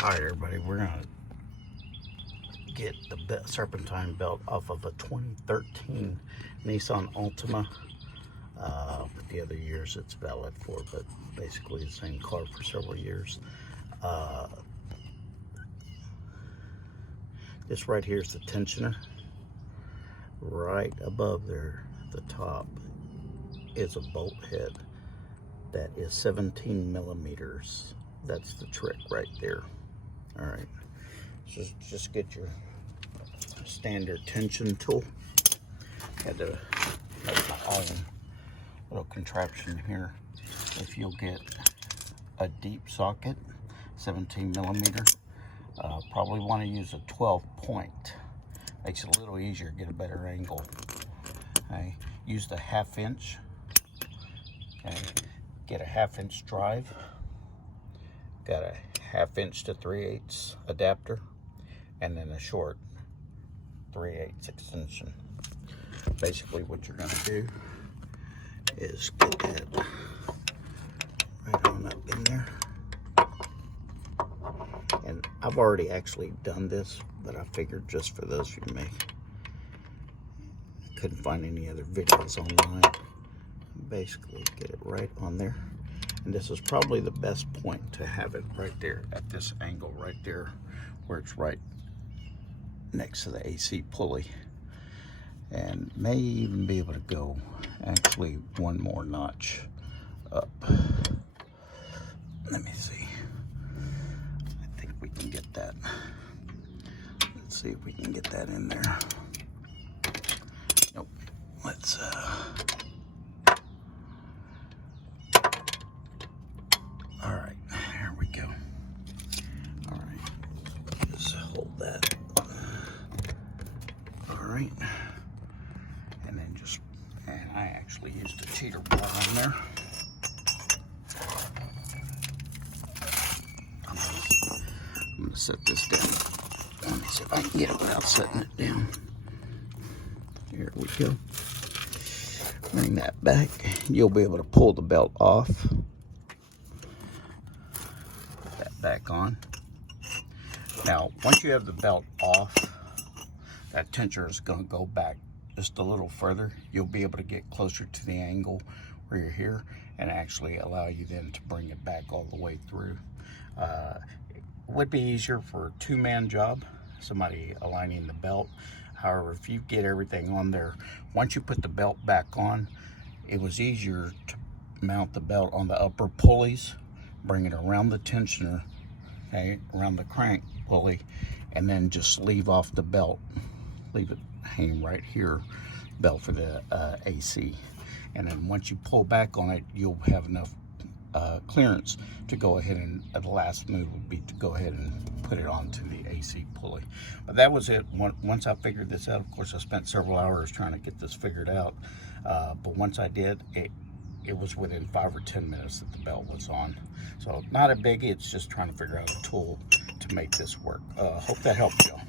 Alright everybody, we're going to get the serpentine belt off of a 2013 Nissan Altima. The other years it's valid for, but basically the same car for several years. This right here is the tensioner. Right above there, the top, is a bolt head that is 17 millimeters. That's the trick right there. All right, just get your standard tension tool. Had to make my own little contraption here. If you'll get a deep socket, 17 millimeter, probably want to use a 12 point. Makes it a little easier, get a better angle. Okay, use the 1/2 inch. Okay, get a 1/2 inch drive. Got a 1/2 inch to 3/8 adapter, and then a short 3/8 extension. Basically what you're going to do is get that right on up in there. And I've already actually done this, but I figured just for those of you couldn't find any other videos online. Basically get it right on there. And this is probably the best point to have it right there at this angle right there, where it's right next to the AC pulley. And may even be able to go actually one more notch up. Let me see. I think we can get that. Let's see if we can get that in there. Nope. Let's all right, here we go. All right, just hold that. All right, and then and I actually used a cheater bar on there. I'm gonna set this down. Let me see if I can get it without setting it down. Here we go. Bring that back. You'll be able to pull the belt off. Put that back on. Now, once you have the belt off, that tensioner is going to go back just a little further. You'll be able to get closer to the angle where you're here and actually allow you then to bring it back all the way through. It would be easier for a two-man job, somebody aligning the belt. However, if you get everything on there, once you put the belt back on, it was easier to mount the belt on the upper pulleys, bring it around the tensioner, okay, around the crank pulley, and then just leave off the belt. Leave it hanging right here, belt for the AC. And then once you pull back on it, you'll have enough clearance to go ahead, and the last move would be to go ahead and put it onto the AC pulley. But that was it. Once I figured this out, of course I spent several hours trying to get this figured out, but once I did, it was within 5 or 10 minutes that the belt was on. So not a biggie, it's just trying to figure out a tool to make this work. Hope that helped y'all.